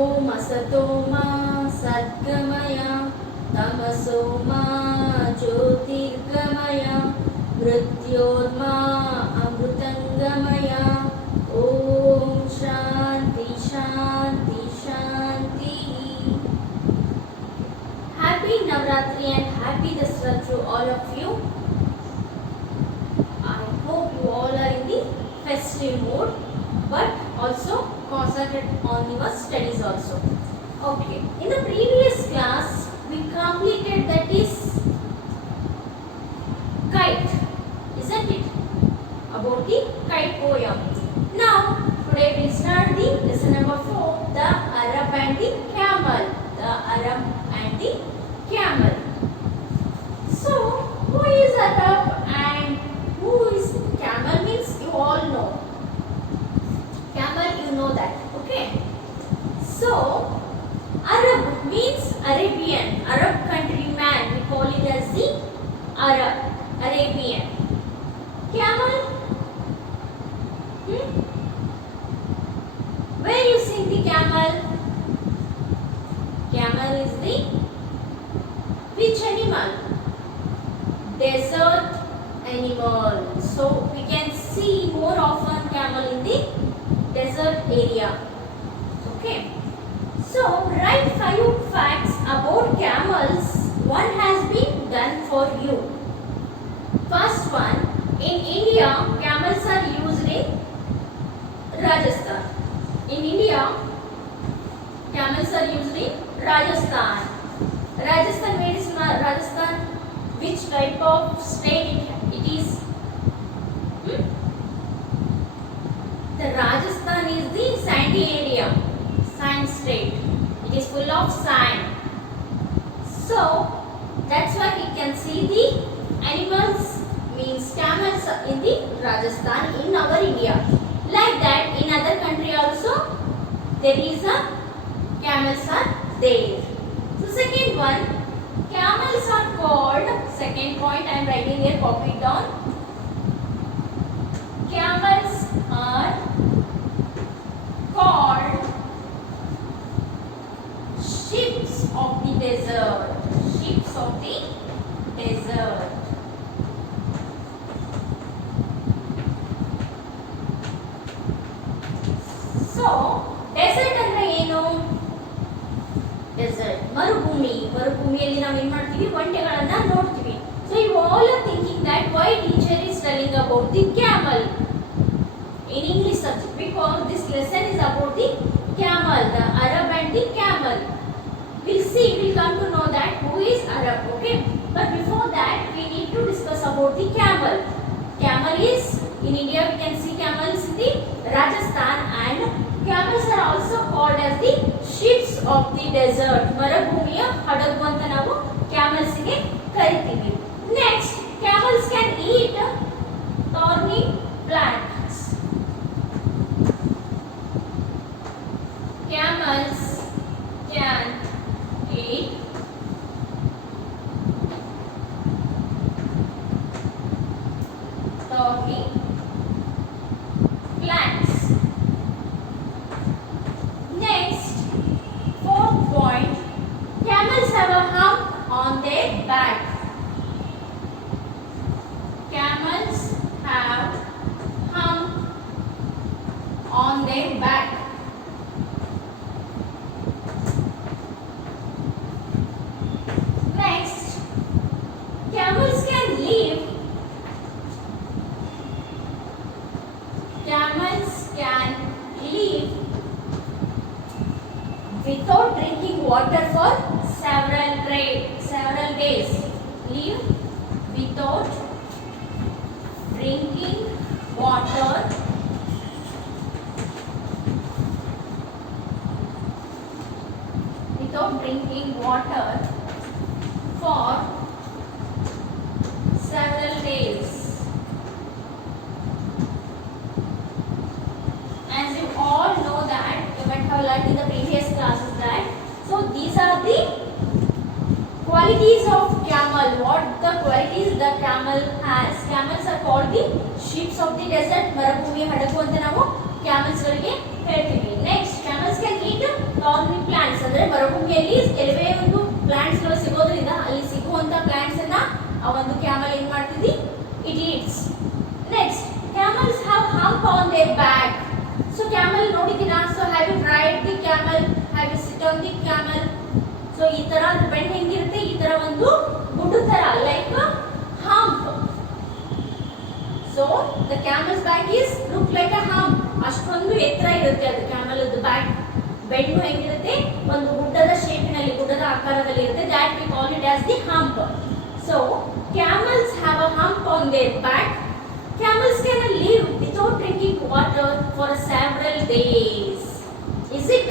ಓಂ ಅಸತೋ ಮಾ ಸದ್ಗಮಯ ತಮಸೋ ಮಾ ಜ್ಯೋತಿರ್ಗಮಯ ಮೃತ್ಯೋರ್ಮಾ ಅಮೃತಂಗಮಯ ಓಂ ಶಾಂತಿ ಶಾಂತಿ ಶಾಂತಿ. Happy Navratri and happy Dasara to all of you. I hope you all are in the festive mood, but also concentrate on your studies also. Okay, in the previous class we completed that is kite, isn't it? About the kite poem. Now today we start the lesson number 4, the Arab and the camel. The Arab and the camel. So who is Arab and who is camel means you all know. Camel, you know that, okay? So Arab means Arabian, Arab countryman. We call it as the Arab, Arabian. Camel, where you see the camel? Camel is the which animal? Desert animal. So we can see more often camel in the desert area. Okay. So write 5 facts about camels. One has been done for you. First one, in India, camels are used in Rajasthan. In India, camels are used in Rajasthan. Rajasthan, where is Rajasthan? Which type of state it is? The Rajasthan is the sandy area, sand state. It is full of sand. So that's why we can see the animals means camels in the Rajasthan in our India. Like that in other country also there is a camels are there. So second one, camels are called, second point I am writing here, copy it down. Camels are called ships of the desert. Ships of the desert. So desert ಅಂದ್ರೆ ಏನು? Dessert ಮರುಭೂಮಿ. ಮರುಭೂಮಿಯಲ್ಲಿ ನಾವು ಏನು ಮಾಡ್ತೀವಿ? ಒಂಟೆಗಳನ್ನು ನೋಡ್ತೀವಿ. So you all are thinking that why teacher is telling about the camel in English subject, because this lesson is about the camel, the Arab and the camel. We'll see, we'll come to know that who is Arab, okay? But before that we need to discuss about the camel. Camel is in India, we can see camels in the Rajasthan, and camels are also called as the ships of the desert. ಮರುಭೂಮಿಯ ಹಡಗು ಅಂತ ನಾವು camels ಗೆ ಕರಿತೀವಿ. Next, camels can eat thorny plants. Camels can eat thorny plants. Next, fourth point, camels have a hump on their back. Camels have hump on their back. Next, camels can live. Camels can live without drinking water for several days. Live without drinking water for several days. As you all know that, you might have learned in the previous classes that, so these are the qualities of camel. What the qualities the camel has? Camels are called the ships of the desert. ಮರುಭೂಮಿ ಹಡಗು ಅಂತ ನಾವು camels ಗಳಿಗೆ ಹೇಳ್ತೀವಿ. Next, camels can eat thorny ಮರುಭೂಮಿಯಲ್ಲಿ ಕೆಲವೇ ಒಂದು plants ಗಳು ಸಿಗೋದ್ರಿಂದ ಅಲ್ಲಿ ಸಿಗುವಂತ ಪ್ಲಾಂಟ್ಸ್ ಅನ್ನ ಆ ಒಂದು ಕ್ಯಾಮಲ್ ಏನ್ ಮಾಡ್ತಿದ್ವಿ, it eats. Next, camels have hump on their back. So camel ನೋಡಿದ್ದೀರಾ? So have you tried the camel? Have you sit on the camel? So ಈ ತರ ಬೆಂಡ್ ಹೆಂಗಿರುತ್ತೆ, ಈ ತರ ಒಂದು ಗುಡ್ಡು ತರ like hump. So the camel's back is look like a hump. ಅಷ್ಟೊಂದು ಎತ್ತರ ಇರುತ್ತೆ ಅದು camel ಬ್ಯಾಕ್. ಬೆಂಡು ಹೆಂಗಿರುತ್ತೆ, ಒಂದು ಗುಡ್ಡದ ಶೇಪಿನಲ್ಲಿ, ಗುಡ್ಡದ ಆಕಾರದಲ್ಲಿ ಇರುತ್ತೆ. That we call it as the hump. So camels have a hump on their back. Camels can live without drinking water for several days. Is it?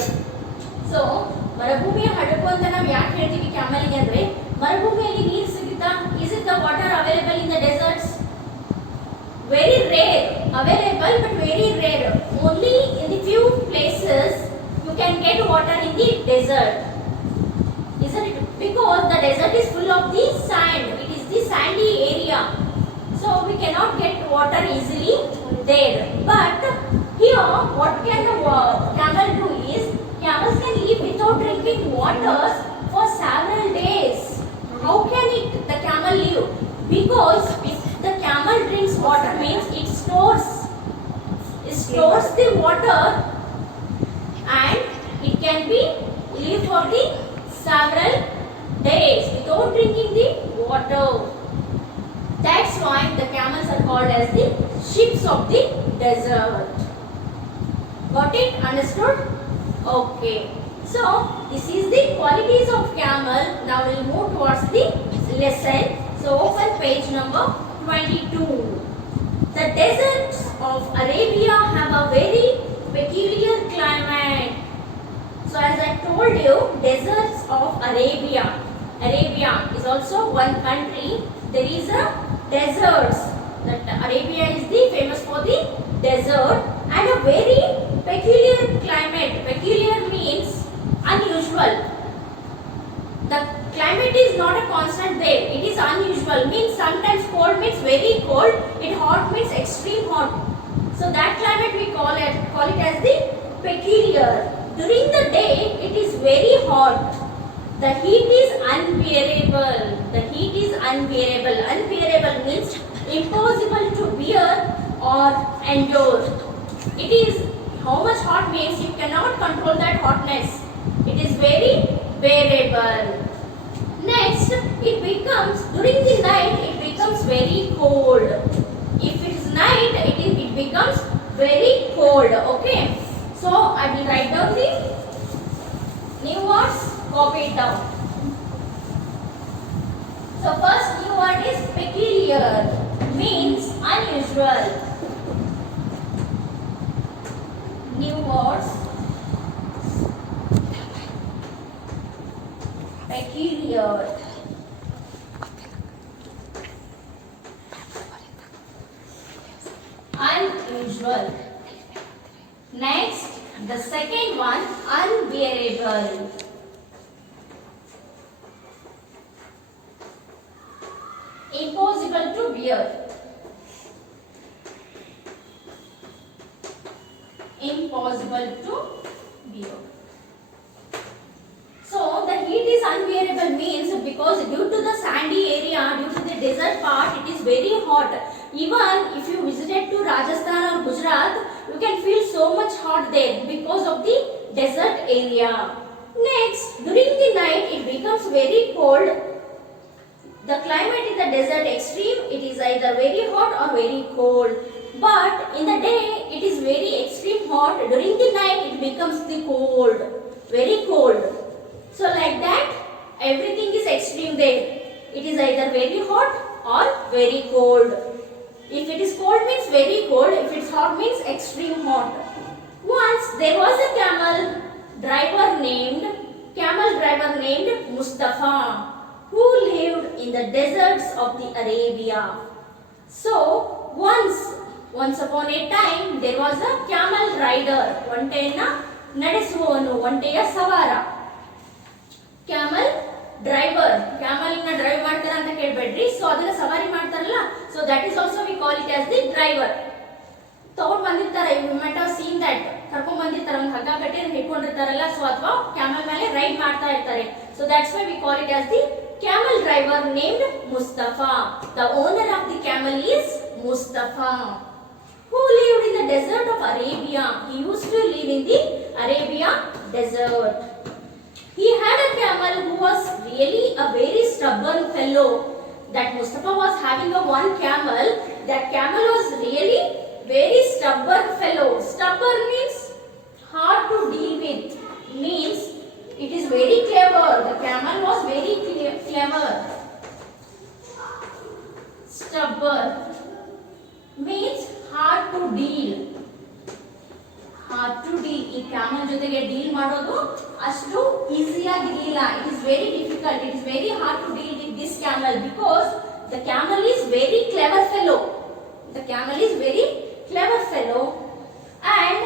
So ಮರುಭೂಮಿಯ ಹಡಗು ಅಂತ ನಾವು ಯಾಕೆ ಹೇಳ್ತೀವಿ ಕ್ಯಾಮಲ್ಗೆ ಅಂದ್ರೆ, ಮರುಭೂಮಿಯಲ್ಲಿ ನೀರು ಸಿಗುತ್ತಾ? Is it the water available in the deserts? Very rare, available but very rare. Only in the few places you can get water in the desert. Isn't it? Because the desert is full of the sand. It is the sandy area. So we cannot get water easily there. But here, what can the camel do is, camels can live without drinking water for several days. How can the camel live? Because if the camel drinks water, means it stores the water, and it can be live for the several days without drinking the water. That's why the camels are called as the ships of the desert. Got it? Understood? Okay. So this is the qualities of camel. Now we'll move towards the lesson. So open page number 22. The deserts of Arabia have a very peculiar climate. So as I told you, deserts of Arabia. Arabia is also one country. There is a deserts. That Arabia is the famous for the desert and a very peculiar climate. Peculiar means unusual. The climate is not a constant there. It is unusual. Means sometimes cold means very cold. It hot means extreme hot. So that climate we call it as the peculiar. During the day it is very hot. The heat is unbearable. The heat is unbearable. Unbearable means impossible to bear or endure. It is how much hot means you cannot control that hotness. It is very bearable. Next, it becomes during the night it becomes very cold. If it is night, it becomes very cold. Okay. So I will write down the new words. Copy it down. So first new word is peculiar, means unusual. New words. Peculiar. Unusual. Next, the second one, unbearable. Impossible to bear. Impossible to bear. So the heat is unbearable means because due to the sandy area, due to the desert part, it is very hot. Even if you visited to Rajasthan or Gujarat, you can feel so much hot there because of the desert area. Next, during the night it becomes very cold. The climate in the desert extreme, it is either very hot or very cold. But in the day it is very extreme hot. During the night it becomes the cold, very cold. So like that, everything is extreme there. It is either very hot or very cold. If it is cold means very cold. If it's hot means extreme hot. Once there was a camel driver named Mustafa, who lived in the deserts of the Arabia. So once upon a time there was a camel rider. ಒಂಟೆಯನ್ನ ನಡೆಸುವವನು, ಒಂಟೆಯ ಸವಾರ. Camel driver, camel ನ drive ಮಾಡ್ತಾರ ಅಂತ ಕೇಳಬೇಡ್ರಿ. So ಅದನ್ನ ಸವಾರಿ ಮಾಡ್ತಾರಲ್ಲ, so that is also we call it as the driver. ತಗೊಂಡ್ ಬಂದಿರ್ತಾರೆ, you might have seen that. ಕರ್ಕೊಂಡ್ ಬಂದಿರ್ತಾರೆ, ಒಂದು ಹಗ್ಗ ಕಟ್ಟಿ ಹಿಡ್ಕೊಂಡಿರ್ತಾರೆ. ಇರ್ತಾರಲ್ಲ, ಸೊ ಅಥವಾ ಕ್ಯಾಮಲ್ ಮೇಲೆ ರೈಡ್ ಮಾಡ್ತಾ ಇರ್ತಾರೆ. So that's why we call it as the camel driver named Mustafa. The owner of the camel is Mustafa, who lived in the desert of Arabia. He used to live in the Arabia desert. He had a camel who was really a very stubborn fellow. That Mustafa was having a one camel. That camel was really very stubborn fellow. Stubborn means hard to deal with. Means it is very clever. The camel was very clever. Stubborn means hard to deal. Hard to deal. ಈ camel ಜೊತೆಗೆ deal ಮಾಡೋದು ಅಷ್ಟು easy ಆಗಿರಲಿಲ್ಲ. It is very difficult. It is very hard to deal with this camel because the camel is very clever fellow. The camel is very clever fellow and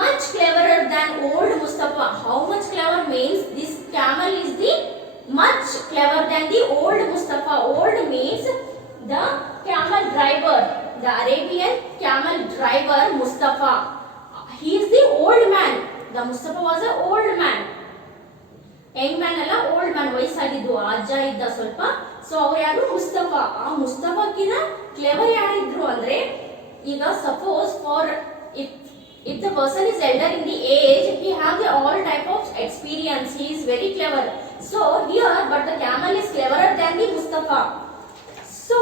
much cleverer than old Mustafa. How much clever means this camel is the much clever than the old Mustafa. Old means the camel driver, the Arabian camel driver Mustafa. He is the old man. The Mustafa was an old man. Young man ಅಲ್ಲ, old man, ವಯಸ್ಸಾಗಿದ್ದು ಅಜ್ಜ ಇದ್ದ ಸ್ವಲ್ಪ. So ಅವ್ರು ಯಾರು? ಮುಸ್ತಫಾ. ಆ ಮುಸ್ತಫಾಕಿನ clever ಯಾರಿದ್ರು ಅಂದ್ರೆ, ಈಗ suppose for if the person is elder in the age, he have the all type of experience. He is very clever. So here, but the camel is cleverer than the Mustafa. So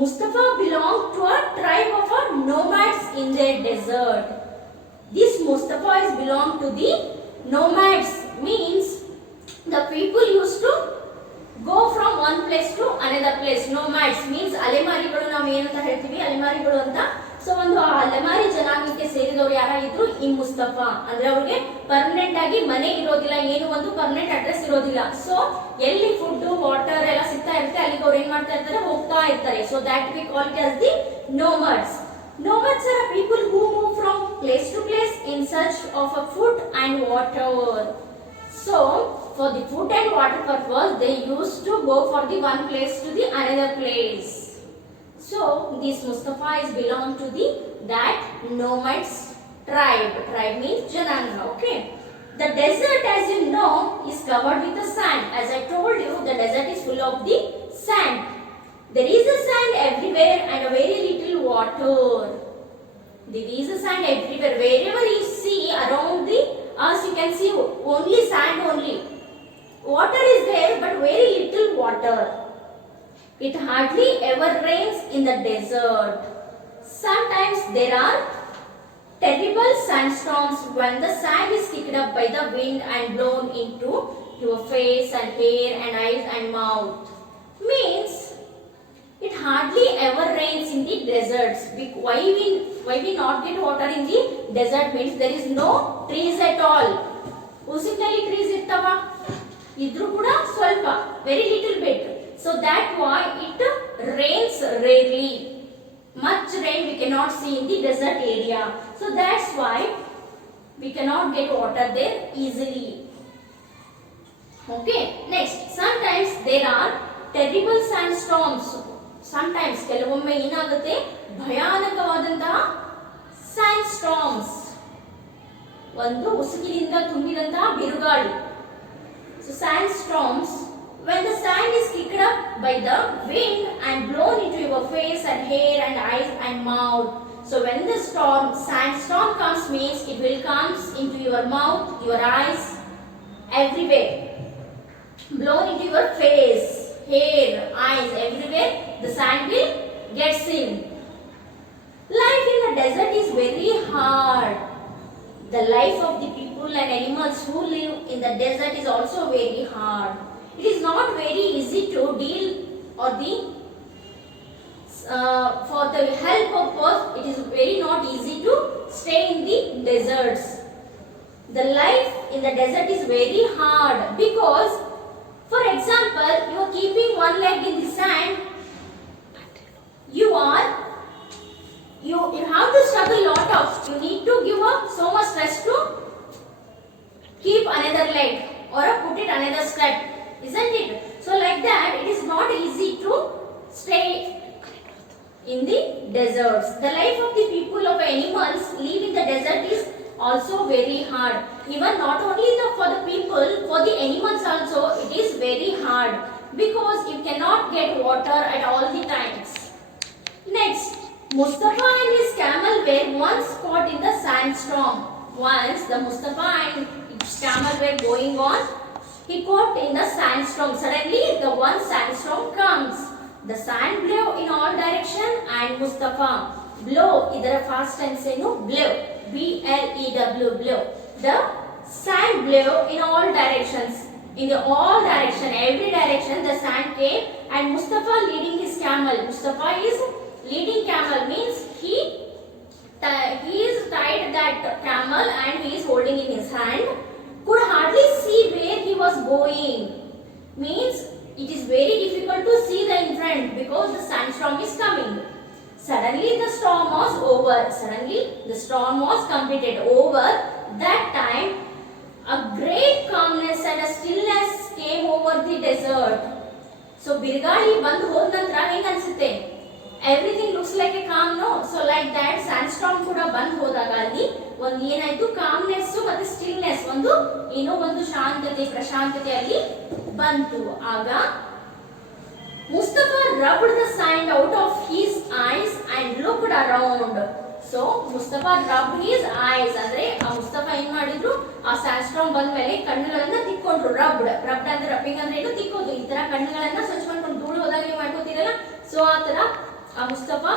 Mustafa belonged to a tribe of nomads in the desert. This Mustafa is belong to the nomads, means the people used to go from one place to another place. Nomads means ಅಲೆಮಾರಿಗಳು. ನಾವು ಏನಂತ ಹೇಳ್ತೀವಿ? ಅಲೆಮಾರಿಗಳು ಅಂತ. So ಒಂದು ಅಲೆಮಾರಿ ಜನಾಂಗಕ್ಕೆ ಸೇರಿದವರು ಯಾರಾಗಿದ್ರು? ಈ ಮುಸ್ತಫಾ. ಅಂದ್ರೆ ಅವ್ರಿಗೆ ಪರ್ಮನೆಂಟ್ ಆಗಿ ಮನೆ ಇರೋದಿಲ್ಲ, ಏನು ಒಂದು ಪರ್ಮನೆಂಟ್ ಅಡ್ರೆಸ್ ಇರೋದಿಲ್ಲ. ಸೊ ಎಲ್ಲಿ ಫುಡ್ ವಾಟರ್ ಎಲ್ಲ ಸಿಗ್ತಾ ಇರುತ್ತೆ ಅಲ್ಲಿಗೆ ಅವ್ರು ಏನ್ ಮಾಡ್ತಾ ಇರ್ತಾರೆ? ಹೋಗ್ತಾ ಇರ್ತಾರೆ. So that we call it as the nomads. Nomads are people who move from place to place in search of a food and water. So for the food and water purpose they used to go for the one place to the another place. So this Mustafa is belong to the that nomads tribe. Tribe means jananga. Okay. The desert, as you know, is covered with the sand. As I told you, the desert is full of the sand. There is a sand everywhere and a very little water. There is a sand everywhere. Wherever you see around the us, you can see only sand only. Water is there, but very little water. It hardly ever rains in the desert. Sometimes there are terrible sandstorms when the sand is kicked up by the wind and blown into your face and hair and eyes and mouth. Means it hardly ever rains in the deserts. Why we not get water in the desert means there is no trees at all. ಉಸಿನಲ್ಲಿ trees ಇರ್ತಾವ? ಇದ್ರೂ ಕೂಡ ಸ್ವಲ್ಪ, very little bit. So that why it rains rarely. Much rain we cannot see in the desert area. So that's why we cannot get water there easily. Okay. Next, sometimes there are terrible sandstorms. Sometimes ಕೆಲವೊಮ್ಮೆ ಏನಾಗುತ್ತೆ? ಭಯಾನಕವಾದಂತಹ sandstorms. ಒಂದು ಉಸುಕಿನಿಂದ ತುಂಬಿದಂತಹ ಬಿರುಗಾಳಿ. So sandstorms, when the sand is kicked up by the wind and blown into your face and hair and eyes and mouth. So when the sandstorm comes means it will comes into your mouth, your eyes, everywhere. Blown into your face, hair, eyes, everywhere. The sand will gets in. Life in the desert is very hard. The life of the people and animals who live in the desert is also very hard. It is not very easy to deal or for the health purpose. It is very not easy to stay in the deserts. The life in the desert is very hard because, for example, you are keeping one leg in the sand. You have to struggle lot of. You need to give up so much stress to keep another leg or put it another step, isn't it? So like that, it is not easy to stay in the deserts. The life of the people of animals live in the desert is also very hard. Even not only for the people, for the animals also it is very hard because you cannot get water at all the times. Next, Mustafa and his camel were once caught in the sandstorm. Once the Mustafa and his camel were going on, he caught in the sandstorm. Suddenly the one sandstorm comes. The sand blew in all direction and Mustafa blow. Idara fast tense enu blew. B-L-E-W blew. The sand blew in all directions. In the all direction, every direction the sand came and Mustafa leading his camel. Mustafa is leading camel means he is tied that camel and he is holding in his hand. Could hardly see where he was going. Means it is very difficult to see the in front because the sandstorm is coming. Suddenly the storm was over. Suddenly the storm was completed. Over that time, a great calmness and a stillness came over the desert. So ಬಿರುಗಾಳಿ ಬಂದು ಹೋದ ನಂತರ ಹೆಂಗ ಅನ್ಸುತ್ತೆ? Everything looks like a calm, no? So like that sandstorm ಕೂಡ ಬಂದು ಹೋದಾಗ ಅಲ್ಲಿ ಒಂದು ಏನಾಯ್ತು ಕಾಮ್ನೆಸ್ ಮತ್ತೆ ಸ್ಟಿಲ್ನೆಸ್ ಒಂದು ಏನೋ ಒಂದು ಶಾಂತತೆ ಪ್ರಶಾಂತತೆ ಅಲ್ಲಿ ಬಂತು. ಆಗ Mustafa rubbed the sand out of his eyes and looked around. So Mustafa rubbed his eyes ಅಂದ್ರೆ ಆ ಮುಸ್ತಫಾ ಏನ್ ಮಾಡಿದ್ರು ಆ ಸ್ಯಾಂಡ್ಸ್ಟಾರ್ಮ್ ಬಂದ ಮೇಲೆ ಕಣ್ಣುಗಳನ್ನ ತಿಕ್ಕೊಂಡ್ರು. ರಬ್ಡ್ ಅಂದ್ರೆ ರಬ್ಬಿಂಗ್ ಅಂದ್ರೆ ಏನು ತಿಕ್ಕೋದು. ಈ ತರ ಕಣ್ಣುಗಳನ್ನ ಸ್ವಚ್ಛ ಮಾಡ್ಕೊಂಡು ಧೂಳು ಹೋದಾಗ ನೀವು ಮಾಡ್ಕೋತೀರಲ್ಲ, ಸೊ ಆ ತರ ಆ Mustafa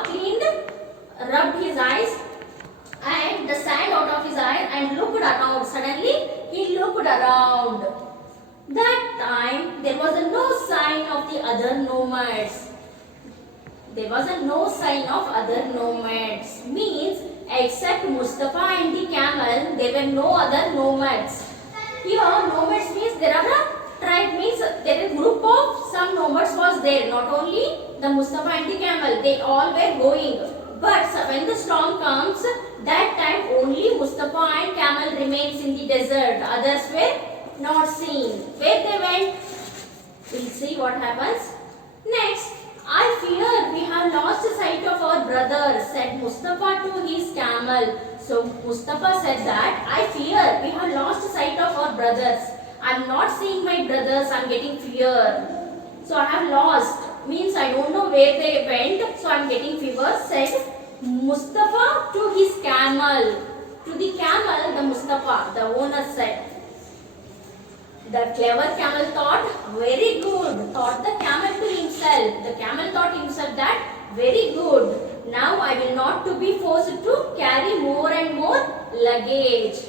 rubbed his eyes and the sand out of his eyes and looked around. Suddenly he looked around. That time there was no sign of the other nomads. There was no sign of other nomads. Means except Mustafa and the camel, there were no other nomads. Here nomads means there are a tribe, means there is a group of some nomads was there. Not only the Mustafa and the camel, they all were going. But when the storm comes, that time only Mustafa and camel remains in the desert. Others were not seen. Where they went? We'll see what happens. Next, I fear we have lost sight of our brother, said Mustafa to his camel. So Mustafa said that I fear we have lost sight of our brothers. I'm not seeing my brothers. I'm getting fear. So I have lost. Means I don't know where they went. So I'm getting fever, said Mustafa to his camel. To the camel, the Mustafa, the owner said. The clever camel thought, very good. Thought the camel to himself. The camel thought himself that, very good. Now I will not to be forced to carry more and more luggage.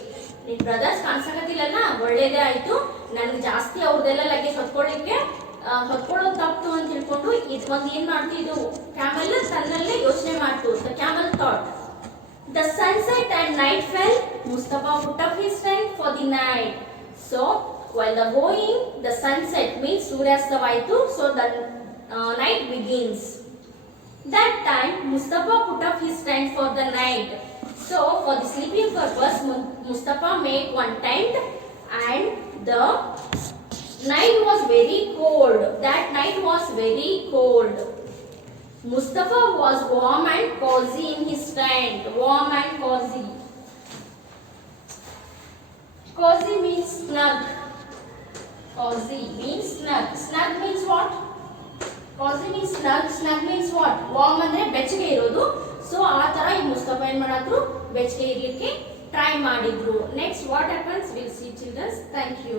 ನಿನ್ brothers ಕಾಣಿಸಕತ್ತಿಲ್ಲಲ್ಲ, ಒಳ್ಳೇದೇ ಆಯ್ತು. ನನಗೆ ಜಾಸ್ತಿ ಅವ್ರದೆಲ್ಲ luggage ಹೊತ್ಕೊಳ್ಳೋದು ತಪ್ಪು ಅಂತ ತಿಳ್ಕೊಂಡು ಇದು ಒಂದು ಏನ್ ಮಾಡ್ತು, ಇದು ಕ್ಯಾಮಲ್ ತನ್ನಲ್ಲೇ ಯೋಚನೆ ಮಾಡ್ತು. The camel thought. The sunset and night fell. Mustafa put up his tent for the night. So while the going, the sunset means Suryastavaitu, so the night begins. That time Mustafa put up his tent for the night. So for the sleeping purpose, Mustafa made one tent, and the night was very cold. That night was very cold. Mustafa was warm and cozy in his tent. Warm and cozy. Cozy means snug. Cozy means snug. Snug means what? Cozy means snug. Snug means what? Warm ಅಂದ್ರೆ ಬೆಚ್ಚಗೆ ಇರೋದು. So ಆ ತರ ಈ ಮುಸ್ತಫಾ ಏನ್ ಮಾಡಿದ್ರು, ಬೆಚ್ಚಗೆ ಇರಲಿಕ್ಕೆ ಟ್ರೈ ಮಾಡಿದ್ರು. Next what happens will see childrens. Thank you.